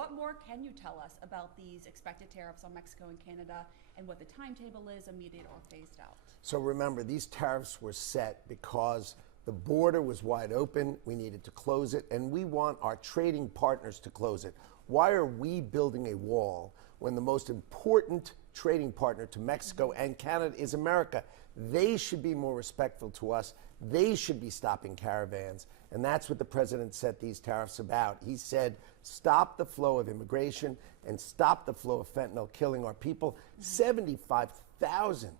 What more can you tell us about these expected tariffs on Mexico and Canada and what the timetable is, immediate or phased out? So remember, these tariffs were set because the border was wide open, we needed to close it, and we want our trading partners to close it. Why are we building a wall when the most important trading partner to Mexico and Canada is America? They should be more respectful to us. They should be stopping caravans. And that's what the president set these tariffs about. He said, stop the flow of immigration and stop the flow of fentanyl killing our people. 75,000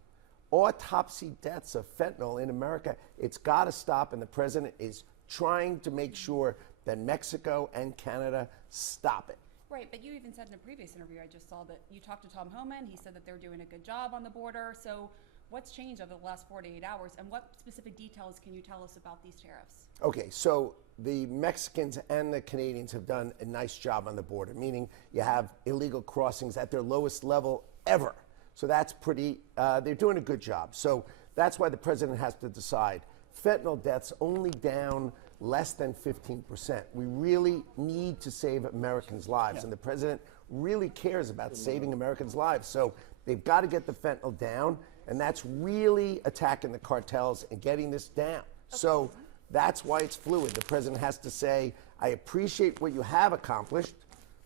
autopsy deaths of fentanyl in America. It's got to stop, and the president is trying to make sure that Mexico and Canada stop it. Right, but you even said in a previous interview, I just saw that you talked to Tom Homan. He said that they're doing a good job on the border. So what's changed over the last 48 hours, and what specific details can you tell us about these tariffs? Okay, so the Mexicans and the Canadians have done a nice job on the border, meaning you have illegal crossings at their lowest level ever. So that's pretty, they're doing a good job. So that's why the president has to decide. Fentanyl deaths only down less than 15%. We really need to save Americans' lives, and the president really cares about saving Americans' lives. So they've got to get the fentanyl down, and that's really attacking the cartels and getting this down. So that's why it's fluid. The president has to say, I appreciate what you have accomplished,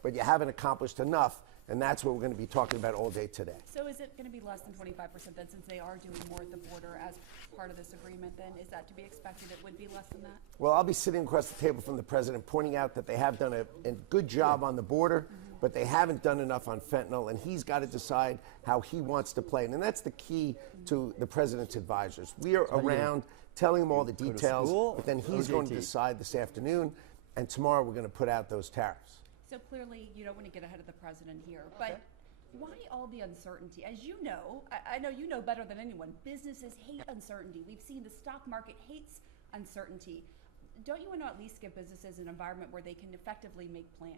but you haven't accomplished enough. And that's what we're going to be talking about all day today. So is it going to be less than 25% then, since they are doing more at the border as part of this agreement then? Is that to be expected? It would be less than that? Well, I'll be sitting across the table from the president pointing out that they have done a good job on the border, but they haven't done enough on fentanyl, and he's got to decide how he wants to play it. And that's the key to the president's advisors. We are around telling him all the details, but then he's going to decide this afternoon, and tomorrow we're going to put out those tariffs. So clearly, you don't want to get ahead of the president here, but why all the uncertainty? As you know, I know you know better than anyone, businesses hate uncertainty. We've seen the stock market hates uncertainty. Don't you want to at least give businesses an environment where they can effectively make plans?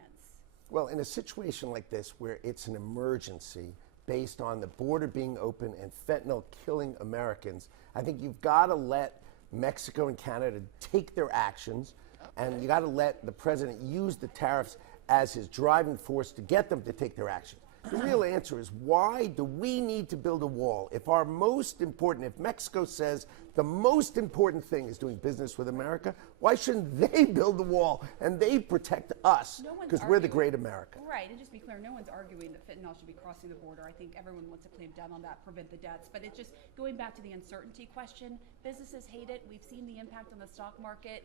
Well, in a situation like this, where it's an emergency based on the border being open and fentanyl killing Americans, I think you've got to let Mexico and Canada take their actions, and you got to let the president use the tariffs as his driving force to get them to take their action. The real answer is, why do we need to build a wall? If our most important, if Mexico says the most important thing is doing business with America, why shouldn't they build the wall and they protect us? Because we're the great America. Right, and just be clear, no one's arguing that fentanyl should be crossing the border. I think everyone wants to clamp down on that, prevent the deaths. But it's just going back to the uncertainty question. Businesses hate it. We've seen the impact on the stock market.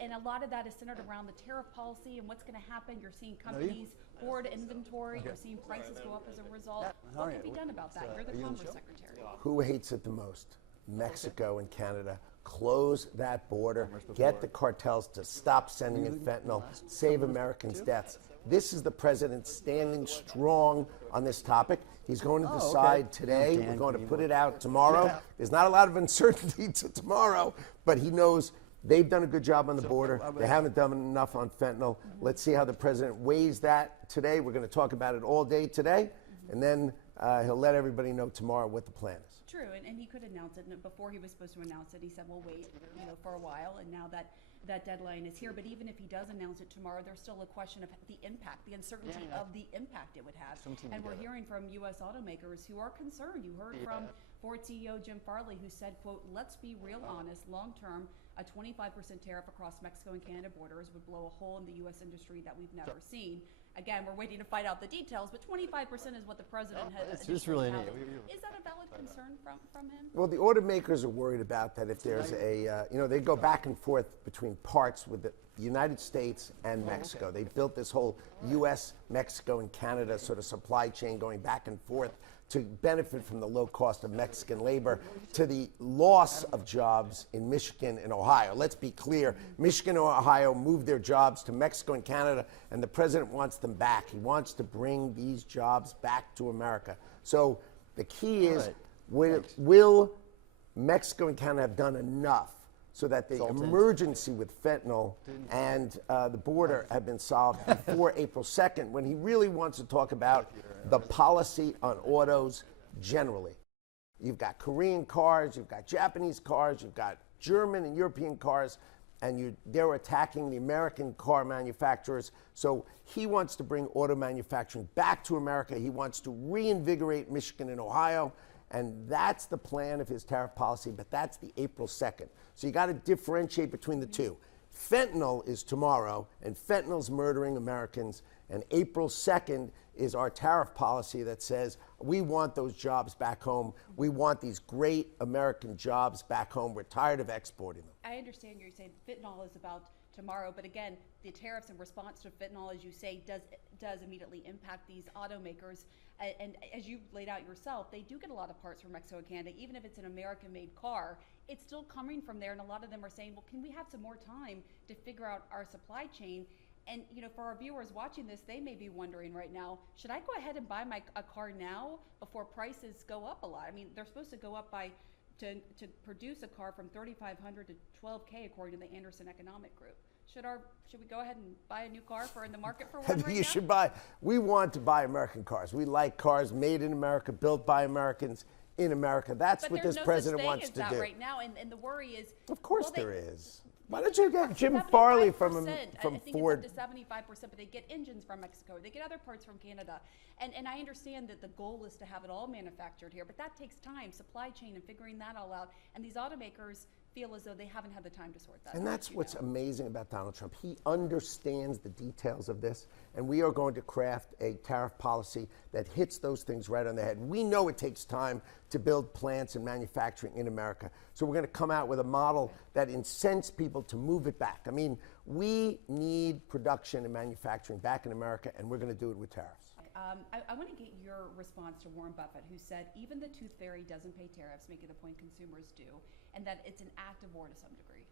And a lot of that is centered around the tariff policy and what's going to happen. You're seeing companies hoard inventory. You're seeing prices go up as a result. What can be done about that? You're the Commerce Secretary. Who hates it the most? Mexico and Canada. Close that border. Get the cartels to stop sending in fentanyl. Save Americans' deaths. This is the president standing strong on this topic. He's going to decide today. We're going to put it out tomorrow. There's not a lot of uncertainty to tomorrow, but he knows they've done a good job on the border. They haven't done enough on fentanyl. Let's see how the president weighs that today. We're going to talk about it all day today, and then he'll let everybody know tomorrow what the plan is. True, and he could announce it. And before he was supposed to announce it, he said, "We'll wait, for a while." And now that deadline is here. But even if he does announce it tomorrow, there's still a question of the impact, the uncertainty of the impact it would have. And we're hearing from U.S. automakers who are concerned. You heard from Ford CEO Jim Farley, who said, "Quote, let's be real honest. Long term, a 25% tariff across Mexico and Canada borders would blow a hole in the U.S. industry that we've never seen." Again, we're waiting to find out the details, but 25% is what the president has. It's just really neat. Is that a valid concern from him? Well, the automakers are worried about that if there's they go back and forth between parts with the United States and Mexico. They built this whole U.S., Mexico, and Canada sort of supply chain going back and forth to benefit from the low cost of Mexican labor, to the loss of jobs in Michigan and Ohio. Let's be clear, Michigan and Ohio moved their jobs to Mexico and Canada, and the president wants them back. He wants to bring these jobs back to America. So the key is, will Mexico and Canada have done enough so that the emergency with fentanyl and the border have been solved before April 2nd, when he really wants to talk about the policy on autos generally. You've got Korean cars, you've got Japanese cars, you've got German and European cars, and they're attacking the American car manufacturers. So he wants to bring auto manufacturing back to America. He wants to reinvigorate Michigan and Ohio. And that's the plan of his tariff policy, but that's the April 2nd. So you got to differentiate between the two. Fentanyl is tomorrow, and fentanyl's murdering Americans. And April 2nd is our tariff policy that says we want those jobs back home. We want these great American jobs back home. We're tired of exporting them. I understand you're saying fentanyl is about tomorrow, but again, the tariffs in response to fentanyl, as you say, does immediately impact these automakers. And as you laid out yourself, they do get a lot of parts from Mexico and Canada. Even if it's an American-made car, it's still coming from there. And a lot of them are saying, well, can we have some more time to figure out our supply chain? And for our viewers watching this, they may be wondering right now, should I go ahead and buy a car now before prices go up a lot? I mean, they're supposed to go up to produce a car from $3,500 to $12K according to the Anderson Economic Group. Should we go ahead and buy a new car in the market for one right You now? should buy. We want to buy American cars. We like cars made in America, built by Americans in America. That's what this president wants to do. But there's no such thing as that right now, and the worry is. Of course well, there is. Why don't you get Jim Farley from I think Ford? it's up to 75%, but they get engines from Mexico. They get other parts from Canada. And I understand that the goal is to have it all manufactured here, but that takes time, supply chain and figuring that all out. And these automakers feel as though they haven't had the time to sort that out. And that's what's amazing about Donald Trump. He understands the details of this, and we are going to craft a tariff policy that hits those things right on the head. We know it takes time to build plants and manufacturing in America. So we're going to come out with a model that incents people to move it back. I mean, we need production and manufacturing back in America, and we're going to do it with tariffs. I want to get your response to Warren Buffett, who said even the tooth fairy doesn't pay tariffs, making the point consumers do, and that it's an act of war to some degree.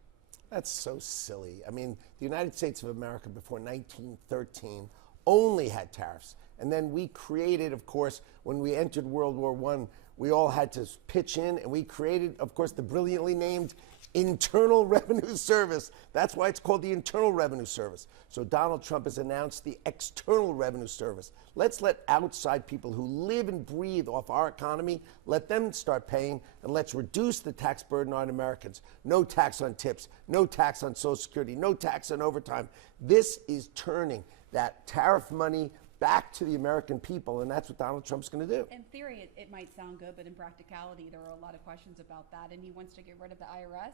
That's so silly. I mean, the United States of America before 1913 only had tariffs. And then we created, of course, when we entered World War I, we all had to pitch in, and we created, of course, the brilliantly named Internal Revenue Service. That's why it's called the Internal Revenue Service. So Donald Trump has announced the External Revenue Service. Let's let outside people who live and breathe off our economy, let them start paying, and let's reduce the tax burden on Americans. No tax on tips, no tax on Social Security, no tax on overtime. This is turning that tariff money back to the American people, and that's what Donald Trump's going to do. In theory, it might sound good, but in practicality, there are a lot of questions about that, and he wants to get rid of the IRS.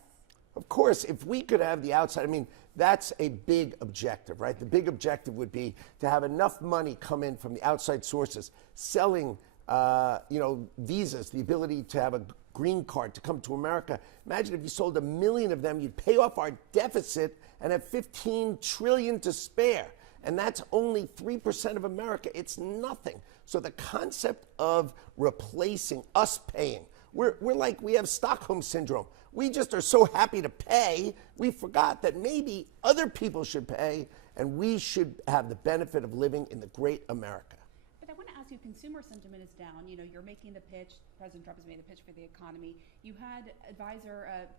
Of course, if we could have the outside, I mean, that's a big objective, right? The big objective would be to have enough money come in from the outside sources, selling, visas, the ability to have a green card to come to America. Imagine if you sold 1 million of them, you'd pay off our deficit and have $15 trillion to spare. And that's only 3% of America. It's nothing. So the concept of replacing us paying, we're like we have Stockholm Syndrome. We just are so happy to pay, we forgot that maybe other people should pay, and we should have the benefit of living in the great America. But I want to ask you, consumer sentiment is down. You're making the pitch. President Trump has made the pitch for the economy. You had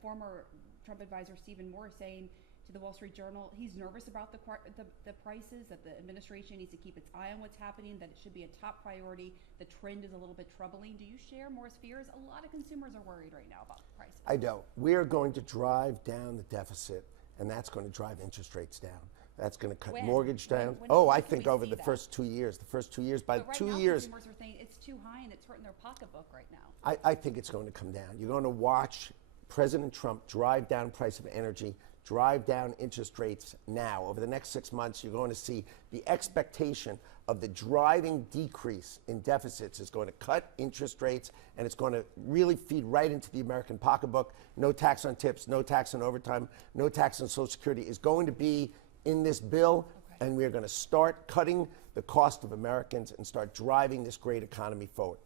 former Trump advisor Stephen Moore saying to the Wall Street Journal, he's nervous about the prices, that the administration needs to keep its eye on what's happening, that it should be a top priority. The trend is a little bit troubling. Do you share Moore's fears? A lot of consumers are worried right now about prices. I don't. We are going to drive down the deficit, and that's going to drive interest rates down. That's going to cut mortgage down. I think over the first 2 years. The first 2 years, by but right 2 now, years. Consumers are saying it's too high and it's hurting their pocketbook right now. I think it's going to come down. You're going to watch President Trump drive down price of energy, drive down interest rates now. Over the next 6 months, you're going to see the expectation of the driving decrease in deficits is going to cut interest rates, and it's going to really feed right into the American pocketbook. No tax on tips, no tax on overtime, no tax on Social Security is going to be in this bill, and we're going to start cutting the cost of Americans and start driving this great economy forward.